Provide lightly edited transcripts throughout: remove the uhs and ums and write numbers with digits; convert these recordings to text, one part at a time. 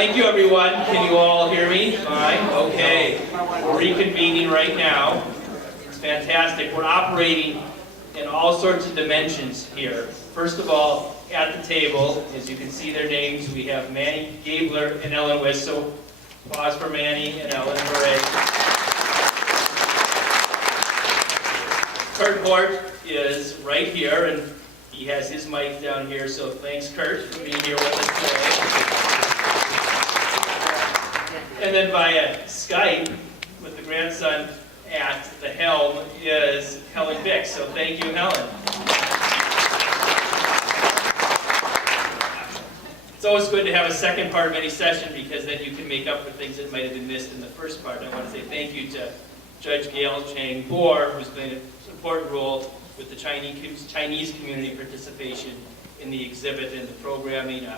Thank you, everyone. Can you all hear me? Fine. Okay. We're reconvening right now. It's fantastic. We're operating in all sorts of dimensions here. First of all, at the table, as you can see their names, we have Manny, Gabler, and Helen with. So applause for Manny and Helen. Hooray. Kurt Hort is right here, and he has his mic down here, so thanks, Kurt, for being here with us today. And then via Skype, with the grandson at the helm, is Helen Vick. So thank you, Helen. It's always good to have a second part of any session because then you can make up for things that might have been missed in the first part. And I want to say thank you to Judge Gail Chang Boer, who's played an important role with the Chinese community participation in the exhibit and the programming.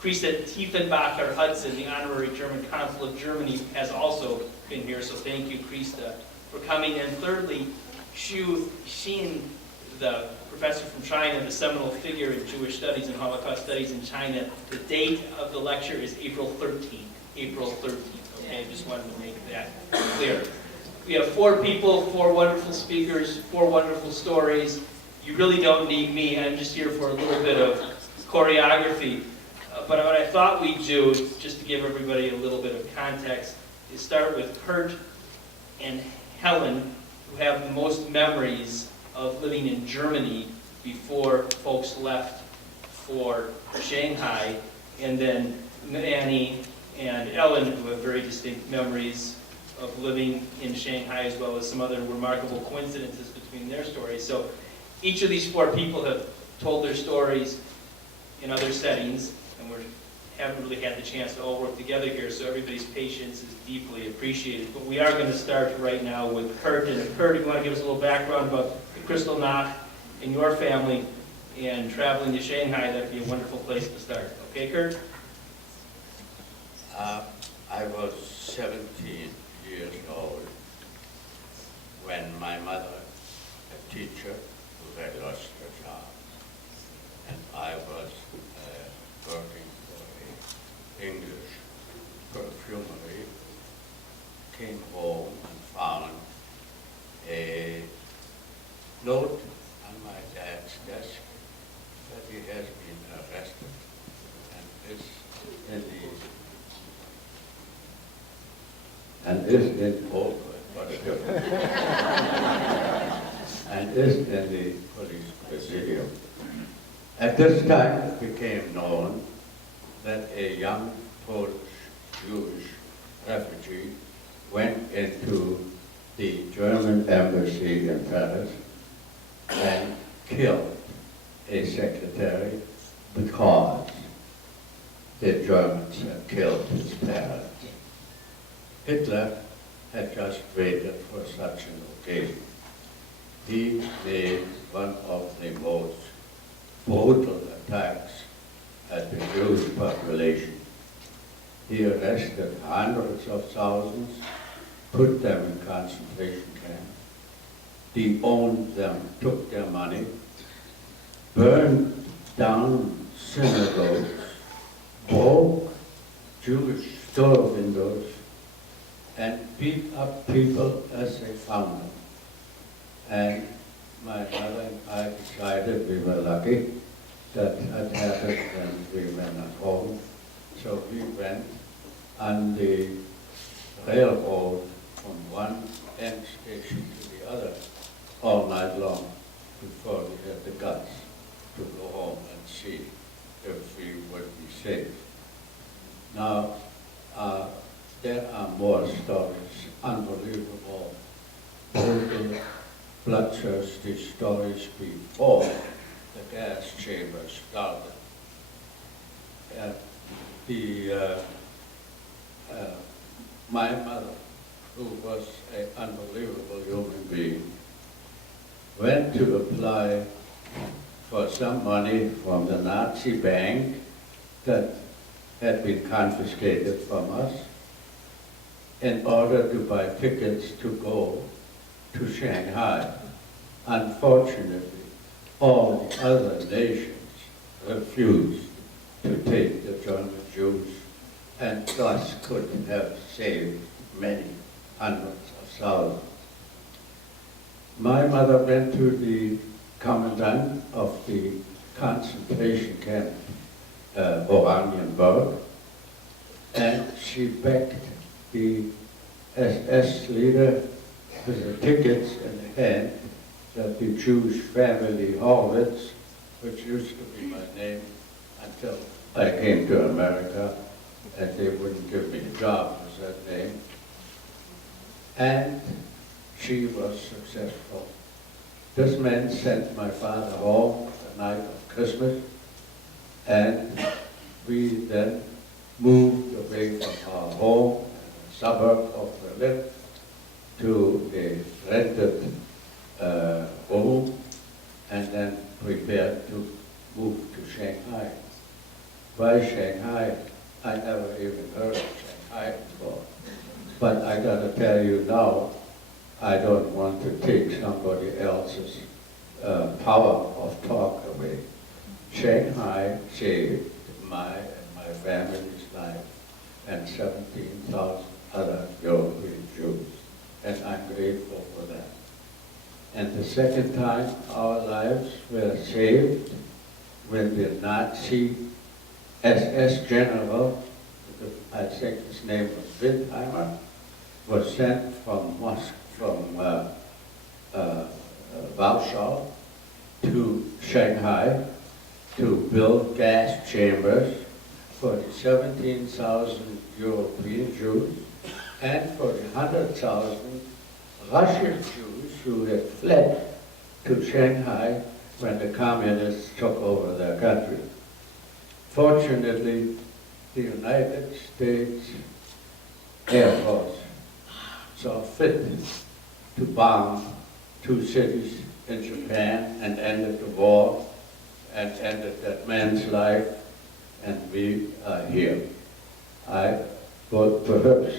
Krista Tiefenbacher Hudson, the Honorary German Consul of Germany, has also been here, so thank you, Krista, for coming. And thirdly, Xu Xin, the professor from China, the seminal figure in Jewish studies and Holocaust studies in China. The date of the lecture is April 13th. April 13th, okay? I just wanted to make that clear. We have 4 people, 4 wonderful speakers, 4 wonderful stories. You really don't need me. I'm just here for a little bit of choreography. But what I thought we'd do, just to give everybody a little bit of context, is start with Kurt and Helen, who have the most memories of living in Germany before folks left for Shanghai, and then Manny and Ellen, who have very distinct memories of living in Shanghai, as well as some other remarkable coincidences between their stories. So each of these 4 people have told their stories in other settings, and we haven't really had the chance to all work together here, so everybody's patience is deeply appreciated. But we are going to start right now with Kurt. And Kurt, if you want to give us a little background about the Crystal Knot and your family and traveling to Shanghai, that'd be a wonderful place to start. Okay, Kurt? I was 17 years old when my mother, a teacher who had lost her job, and I was working for an English perfumery, came home and found a note on my dad's desk that he has been arrested, and is in the police presidium. At this time, it became known that a young Polish Jewish refugee went into the German embassy in Paris and killed a secretary because the Germans had killed his parents. Hitler had just waited for such an occasion. He made one of the most brutal attacks at the Jewish population. He arrested hundreds of thousands, put them in concentration camps, de-owned them, took their money, burned down synagogues, broke Jewish store windows, and beat up people as they found them. And my mother and I decided we were lucky that had happened and we went at home. So we went on the railroad from one end station to the other all night long before we had the guts to go home and see if we would be safe. Now, there are more stories, unbelievable, brutal, bloodthirsty stories before the gas chamber started. My mother, who was an unbelievable human being, went to apply for some money from the Nazi bank that had been confiscated from us in order to buy tickets to go to Shanghai. Unfortunately, all the other nations refused to take the German Jews and thus could have saved many hundreds of thousands. My mother went to the commandant of the concentration camp, Oranienburg, and she begged the SS leader with the tickets in hand that the Jewish family Horwitz, which used to be my name until I came to America, and they wouldn't give me a job with that name. And she was successful. This man sent my father home the night of Christmas, and we then moved away from our home in the suburb of Berlin to a rented home, and then prepared to move to Shanghai. Why Shanghai? I never even heard of Shanghai before. But I gotta tell you now, I don't want to take somebody else's power of talk away. Shanghai saved my and my family's life and 17,000 other European Jews, and I'm grateful for that. And the second time our lives were saved when the Nazi SS general, I think his name was Windheimer, was sent from Warsaw to Shanghai to build gas chambers for the 17,000 European Jews and for the 100,000 Russian Jews who had fled to Shanghai when the communists took over their country. Fortunately, the United States Air Force saw fit to bomb two cities in Japan and ended the war and ended that man's life, and we are here. I would perhaps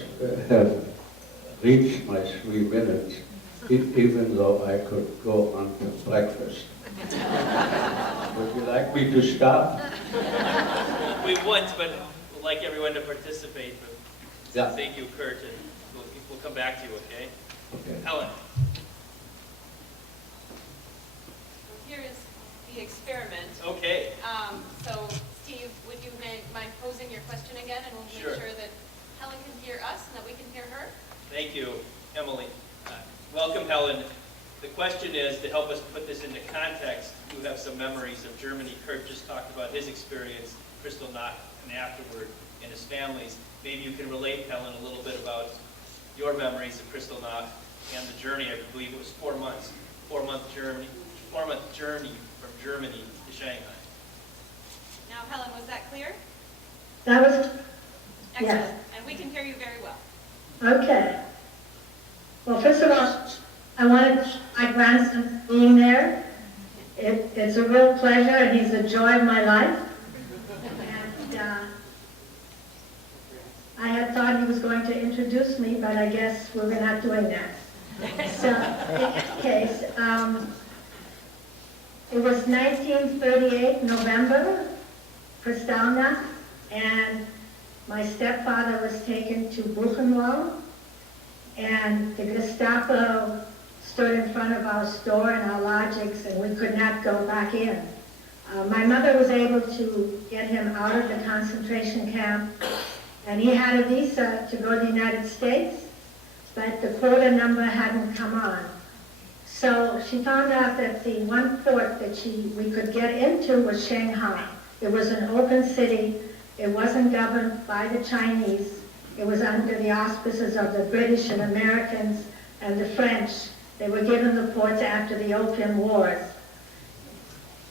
have reached my 3 minutes, even though I could go on to breakfast. Would you like me to stop? We won't, but we'd like everyone to participate. But Yeah. Thank you, Kurt, and we'll come back to you, okay? Okay. Helen. Here is the experiment. Okay. So, Steve, would you mind posing your question again, and we'll Sure. make sure that Helen can hear us and that we can hear her? Thank you, Emily. Welcome, Helen. The question is, to help us put this into context, you have some memories of Germany. Kurt just talked about his experience, Kristallnacht, and afterward, and his family's. Maybe you can relate, Helen, a little bit about your memories of Kristallnacht and the journey. I believe it was 4 months, 4-month journey from Germany to Shanghai. Now, Helen, was that clear? That was, Excellent. yes. And we can hear you very well. Okay. Well, first of all, I wanted to thank my grandson for being there. It's a real pleasure, and he's a joy of my life. And I had thought he was going to introduce me, but I guess we're not doing that. So, in any case, it was 1938, November, Kristallnacht, and my stepfather was taken to Buchenwald, and the Gestapo stood in front of our store and our lodgings, and we could not go back in. My mother was able to get him out of the concentration camp, and he had a visa to go to the United States, but the quota number hadn't come on. So she found out that the one port that we could get into was Shanghai. It was an open city. It wasn't governed by the Chinese. It was under the auspices of the British and Americans and the French. They were given the ports after the Opium Wars.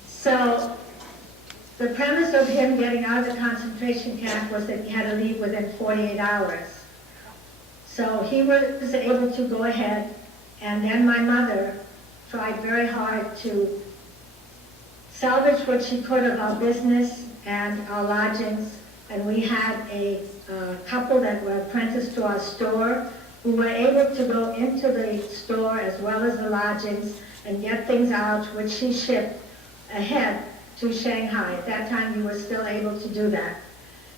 So the premise of him getting out of the concentration camp was that he had to leave within 48 hours. So he was able to go ahead, and then my mother tried very hard to salvage what she could of our business and our lodgings, and we had a couple that were apprenticed to our store who were able to go into the store as well as the lodgings and get things out, which she shipped ahead to Shanghai. At that time, you were still able to do that.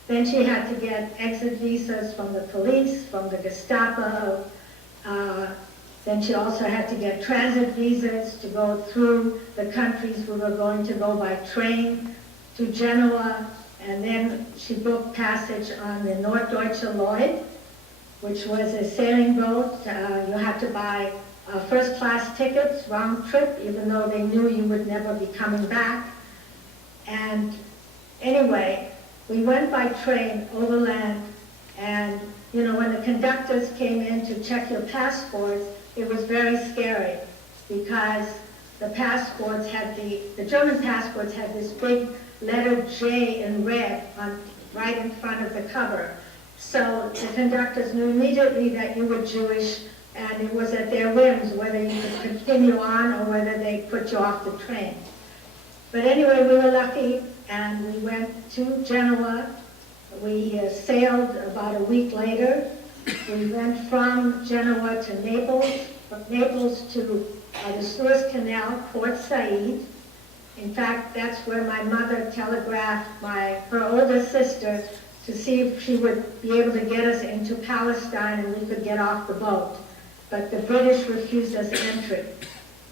Then she had to get exit visas from the police, from the Gestapo. Then she also had to get transit visas to go through the countries we were going to go by train to Genoa. And then she booked passage on the Norddeutsche Lloyd, which was a sailing boat. You had to buy first-class tickets, round trip, even though they knew you would never be coming back. And anyway, we went by train overland, and when the conductors came in to check your passports, it was very scary because the passports had the German passports had this big letter J in red right in front of the cover. So the conductors knew immediately that you were Jewish, and it was at their whims whether you could continue on or whether they put you off the train. But anyway, we were lucky, and we went to Genoa. We sailed about a week later. We went from Genoa to Naples, from Naples to the Suez Canal, Port Said. In fact, that's where my mother telegraphed her older sister to see if she would be able to get us into Palestine and we could get off the boat. But the British refused us entry.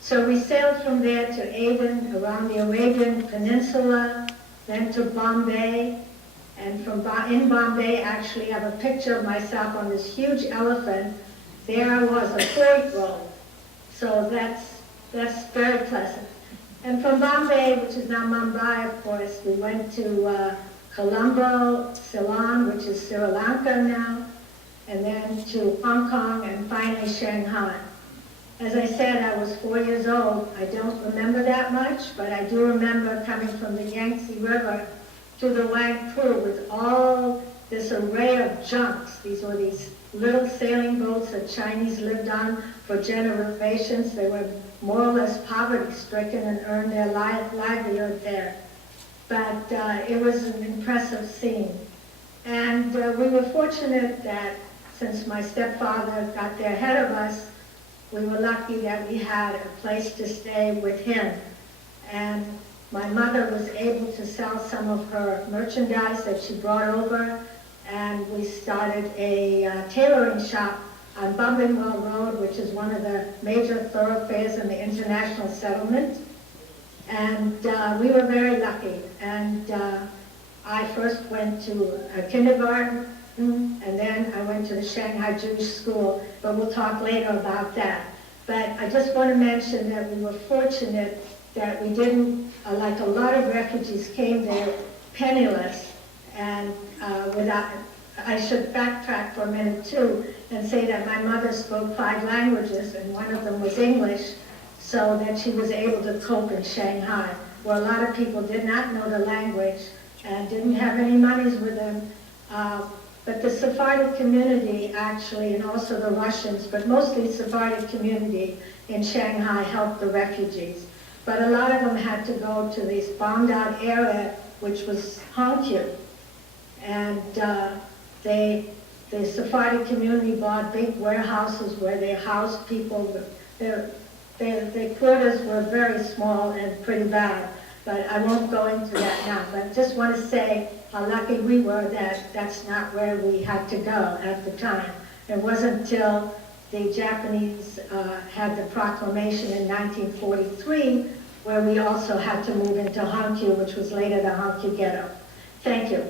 So we sailed from there to Aden, around the Arabian Peninsula, then to Bombay. And in Bombay, actually, I have a picture of myself on this huge elephant. There was a freight road. So that's very pleasant. And from Bombay, which is now Mumbai, of course, we went to Colombo, Ceylon, which is Sri Lanka now, and then to Hong Kong, and finally Shanghai. As I said, I was 4 years old. I don't remember that much, but I do remember coming from the Yangtze River to the Wangpu with all this array of junks. These were these little sailing boats that Chinese lived on for generations. They were more or less poverty-stricken and earned their livelihood there. But it was an impressive scene. And we were fortunate that since my stepfather got there ahead of us, we were lucky that we had a place to stay with him. And my mother was able to sell some of her merchandise that she brought over, and we started a tailoring shop on Bumpingwell Road, which is one of the major thoroughfares in the international settlement. And we were very lucky. And I first went to a kindergarten, and then I went to the Shanghai Jewish School, but we'll talk later about that. But I just want to mention that we were fortunate that we didn't, like a lot of refugees came there penniless, and I should backtrack for a minute too, and say that my mother spoke 5 languages, and one of them was English, so that she was able to cope in Shanghai, where a lot of people did not know the language and didn't have any monies with them. But the Sephardic community actually, and also the Russians, but mostly Sephardic community in Shanghai helped the refugees. But a lot of them had to go to this bombed out area, which was Hongqiu. And the Sephardic community bought big warehouses where they housed people. Their quarters were very small and pretty bad, but I won't go into that now. But I just want to say how lucky we were that that's not where we had to go at the time. It wasn't until the Japanese had the proclamation in 1943 where we also had to move into Hongqiu, which was later the Hongqiu Ghetto. Thank you.